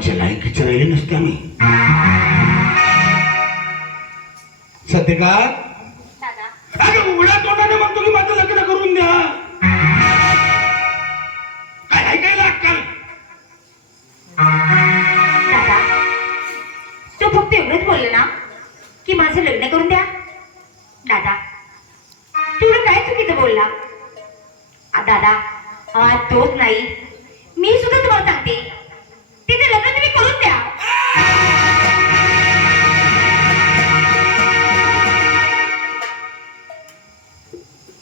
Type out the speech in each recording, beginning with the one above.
तुमच्या लायकीचे राहिले नसते आम्ही. सध्या का अरे उघड्या तोंडाने म्हणतो की माझं लग्न करून द्या. काय ऐकायला अक्कल? दादा तो फक्त एवढंच बोलला ना की माझं लग्न करून द्या. दादा तुला काय चुकीचं बोलला? दादा हा तोच नाही, मी सुद्धा तुम्हाला सांगते तिथे लग्न तुम्ही करून द्या.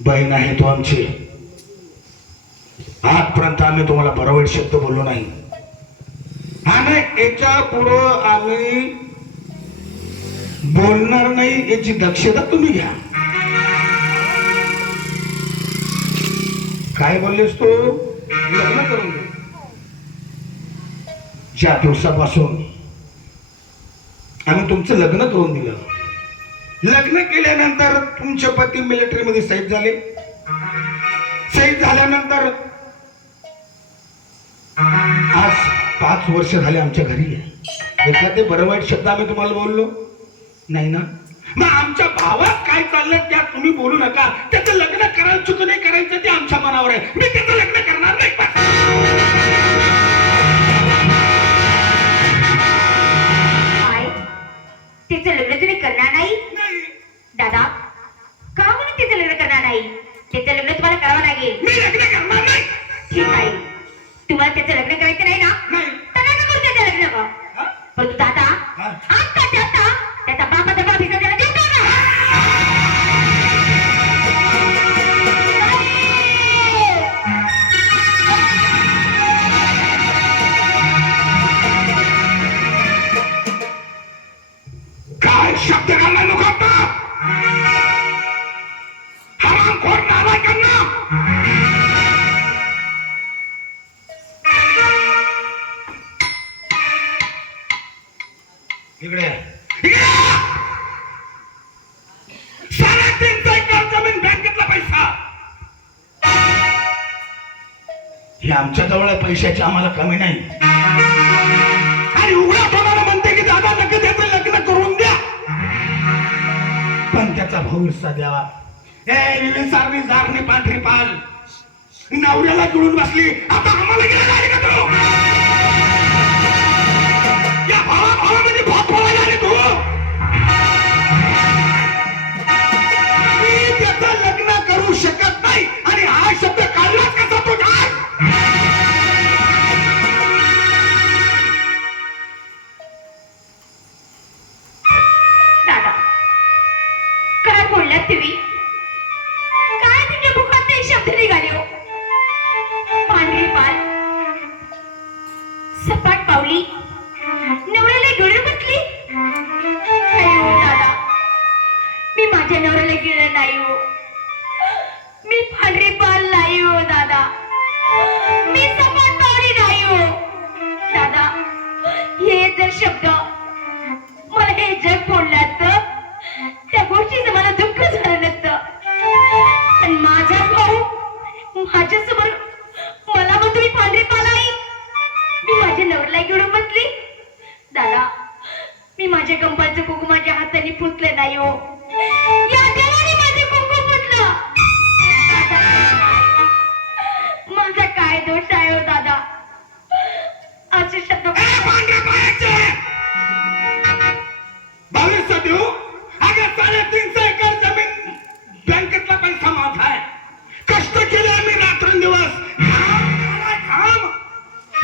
बहीण आहे तो आमची. आजपर्यंत आम्ही तुम्हाला बरोबर शब्द बोललो नाही आणि याच्या पुढं आम्ही बोलणार नाही याची दक्षता तुम्ही घ्या. काय बोललेस तू? लग्न करून दे. ज्या दिवसापासून आम्ही तुमचं लग्न करून दिलं, लग्न केल्यानंतर तुमचे पती मिलिटरीमध्ये शहीद झाले. शहीद झाल्यानंतर आज 5 वर्ष झाले आमच्या घरी. एखादे बरं वाईट शब्द आम्ही तुम्हाला बोललो नाही ना? मग आमच्या भावात काय चाललंय त्या तुम्ही बोलू नका. त्याचं लग्न करायचं की नाही करायचं ते आमच्या मनावर आहे. मी त्याचं लग्न करणार नाही. तिचं लग्न तुम्ही करणार नाही? दादा का म्हणून तिचं लग्न करणार नाही? तिचं लग्न तुम्हाला करावं लागेल. मी लग्न करणार नाही. ठीक आहे, तुम्हाला त्याचं लग्न करायचं नाही ना? तर नका करू त्याचं लग्न. परंतु दादा आता त्याचा बापाचा बाप हिस्सा त्याला देऊ नका. काय शब्द घालणार नको आता. हरामखोर नालायकांना. इकडे 3.5 एकर जमीन बँकेतला पैसा हे आमच्या जवळ आहे. पैशाची आम्हाला कमी नाही. आणि उघडा तोंडाने म्हणते की दादा नका त्याचं लग्न करून द्या, पण त्याचा भाऊ हिस्सा द्यावा. सारणी जारणी पांढरी पाल नवऱ्याला जुळून बसली. आता आम्हाला गेला नाही का तू? या भावामध्ये भात फोडायला आली तू. मी त्याचं लग्न करू शकत नाही आणि हा शब्द काढलाच कसा तो काय? दादा काय बोललात तुम्ही? काय तुमच्या मुखात ते शब्द निघाले हो? पांढरी पाल, सपाट पावली, नवऱ्याला गिळून बसली. अयो दादा मी माझ्या नवऱ्याला गिळलं नाही हो. मी पांढरी पाल नाही हो दादा. मी सपाट पावली नाही हो दादा. हे जर शब्द मला हे जग बोलला तर त्या गोष्टीचं मला दुःख झालं नसतं. पण माझा भाऊ माझ्यासमोर मला म्हणतो मी पांढरी पाल आहे. मी माझ्या नवऱ्याला घेऊन बसली. दादा मी माझ्या कंपाचं कुंकू माझ्या हाताने पुसलं नाही हो. या देवाने माझे कुंकू पुसलं. माझा काय दोष आहे हो दादा? असे शब्द भविष्य देऊ. अगं 3.5 एकर जमीन बँकेतला पैसा माझा आहे. कष्ट केले आम्ही रात्रंदिवस.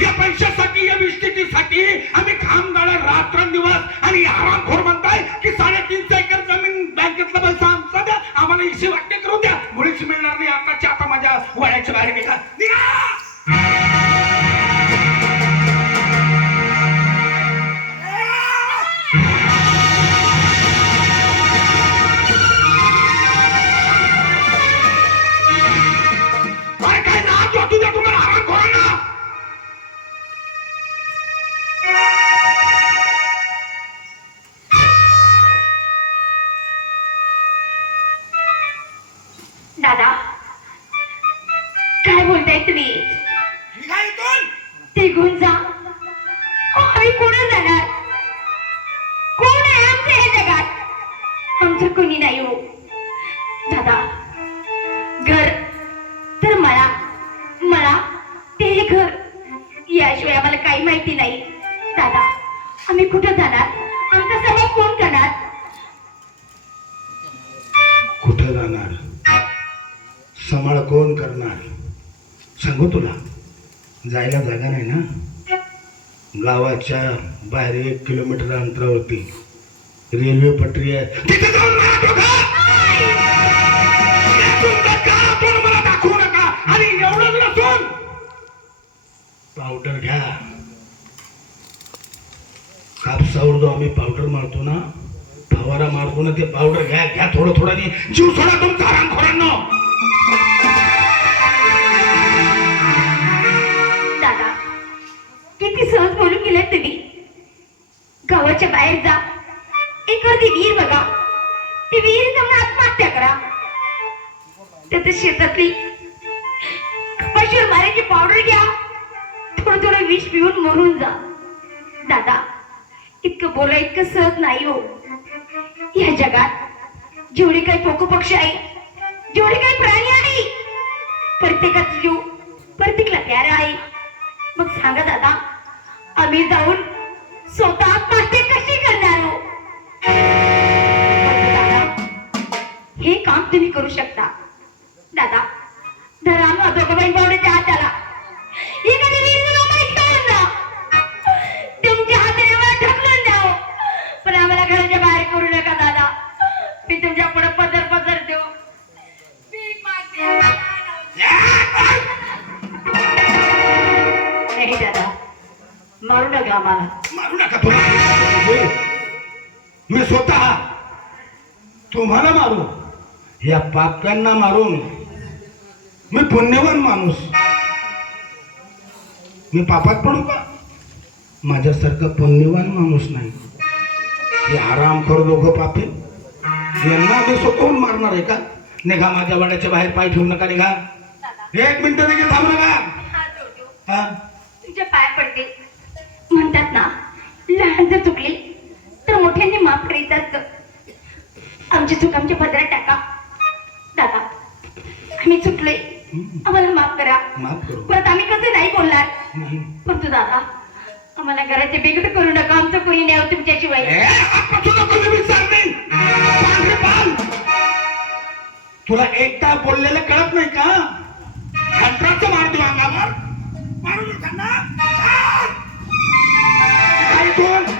या पैशासाठी या विस्थितीसाठी आम्ही खांब गाळा रात्रंदिवस. आणि आरामखोर म्हणताय की 3.5 एकर जमीन बँकेतला पैसा आमचा द्या, आम्हाला इशी वाटणे करून द्या. मुळीच मिळणार नाही. आताच्या आता माझ्या वयाच्या बाहेर निघा. काय नाच वाटू द्या तुम्हाला आरामखोरांना. दादा काय बोलताय तुम्ही? निघा इथून. निघून जा. आई कुठे जाणार? कोण आहे आमच्या या जगात? आमचं कोणी नाही हो दादा. घर तर मला मला ते घर याशिवाय आम्हाला काही माहिती नाही दादा. आम्ही कुठं जाणार? आमचा सगळं कोण करणार? कुठं जाणार? सांभाळ कोण करणार? सांगू तुला, जायला जागा नाही ना. गावाच्या बाहेर 1 किलोमीटर अंतरावरती रेल्वे पटरी आहे, तिथे जाऊन मारा दोघं. तुमचं काळापण मला दाखवू नका. आणि एवढंच नसून पावडर घ्या. कापसावर जो आम्ही पावडर मारतो ना, फवारा मारतो ना, ते पावडर घ्या घ्या. थोडं थोडं जीव सोडा तुमचा हरामखोरांनो. दादा किती सहज बोलून गेले तुम्ही. गावाच्या बाहेर जा, एखादी विहीर बघा, ती विहीर जाऊन आत्महत्या करा. त्यात शेतातली कपाशीवर मारायची पावडर घ्या, थोडं थोडं विष पिऊन मरून जा. दादा इतकं बोला इतकं सहज नाही हो. या जगात जेवढे काही पशु आहे, जेवढे काही प्राणी आहे, प्रत्येकाचा जीव प्रत्येकाला प्यारा आहे. मग सांगा दादा, आम्ही जाऊन स्वतः आत्महत्या कशी करणार हो? पण दादा, हे काम तुम्ही करू शकता. दादा धरा आम्हा दोघं पावड्याच्या हाताला. एखाद्या विहिरीला माहीत काढून जा, तुमच्या हाताने मला ढकलून द्या हो. पण आम्हाला घराच्या बाहेर करू नका दादा. मी तुमच्या पुढे पदर पदर देऊ. नाही दादा, मारू नका आम्हाला. मारू नका तुला. मी स्वतः तुम्हाला मारू, या पाप्यांना मारून मी पुण्यवान माणूस. मी पापात पडू का? माझ्यासारखा पुण्यवान माणूस नाही. हे आरामखोर दोघं पापी, यांना मी स्वतःहून मारणार आहे का? निघा माझ्या वाड्याच्या बाहेर, पाय ठेवू नका. निघा. 1 मिनिट देखील थांबू नका. हा, तुझ्या पाय पडते. म्हणतात ना, लहान जर चुकली तर मोठ्यांनी माफ करीत असतं. आमची चूक आमच्या पदरात टाका. दादा आम्ही चुकलोय, आम्हाला माफ करा. माफ करू. परत आम्ही कसं नाही बोलणार. नाही. परंतु दादा आम्हाला घराचे बिघड करू नका. आमचं कोणी नाही तुमच्याशिवाय. तुला एकटा बोललेलं कळत नाही का? कंत्राटचं मारतो अंगावर. मारू नका ना. काय कोण?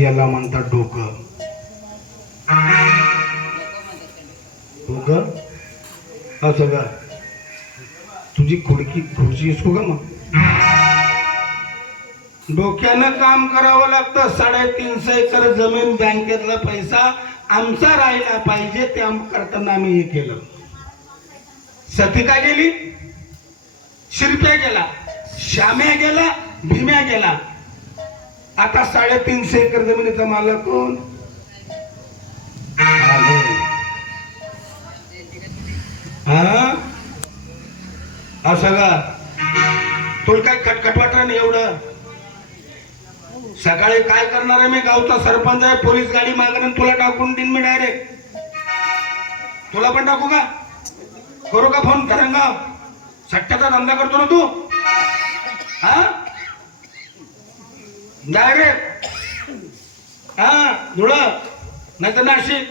याला म्हणतात डोकं. डोकं असं का? तुझी खुर्ची इसको का? मग डोक्यानं काम करावं लागतं. 350 एकर जमीन, बँकेतला पैसा आमचा राहिला पाहिजे, ते करताना आम्ही हे केलं. सतिका गेली, शिरप्या गेला, श्याम्या गेला, भीम्या गेला. आता 350 एकर जमिनीचा मालक कोण? हा, असं का? तुला काय खटखट वाटलं नाही एवढं? सकाळी काय करणार आहे? मी गावचा सरपंच आहे, पोलीस गाडी मागणार, तुला टाकून देईन मी डायरेक्ट. तुला पण टाकू का? करू का फोन? धरणगाव सट्ट्याचा धंदा करतो ना तू? हा, डायरेक्ट. हा, धुळ नाही तर नाशिक.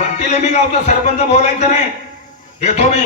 बघतील मी गावचा सरपंच, बोलायचं नाही. येतो मी.